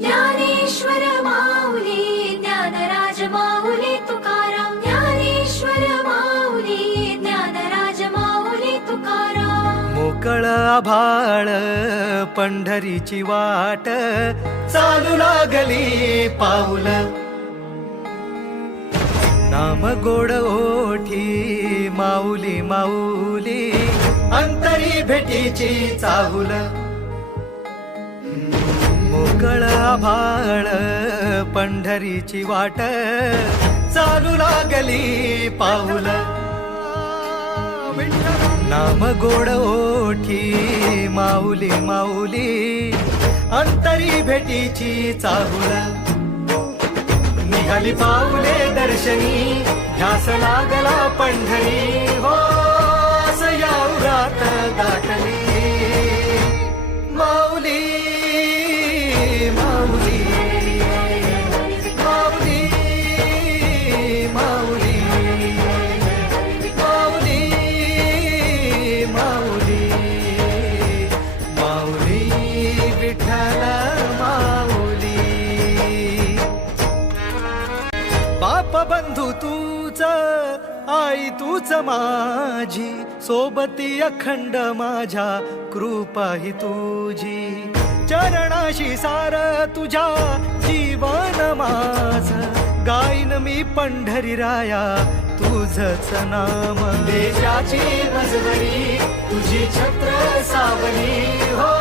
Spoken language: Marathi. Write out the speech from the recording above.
ज्ञानेश्वर माऊली ज्ञानराज माऊली तुकाराम ज्ञानेश्वर माऊली ज्ञानराज माऊली तुकाराम मोकळ आभाळ पंढरीची वाट चालू लागली पाऊल नाम गोड ओठी माऊली माऊली अंतरी भेटीची चाहुल मोकळ आभाळ पंढरीची वाट चालू लागली पाऊल नाम गोड ओठी माऊली माऊली अंतरी भेटीची चाहुल निघाली पाऊले दर्शनी ध्यास लागला पंढरी हो या उरात गाठली माऊली माऊली माऊली माऊली माऊली माऊली माऊली विठ्ठल माऊली बाप बंधू तूच आई तूच माझी सोबती अखंड माझ्या कृपा ही तुझी चरणाशी सार तुझ्या जीवन माझ गाईन मी पंढरी राया तुझच नाम देशाची मजबरी तुझी छत्र सावली हो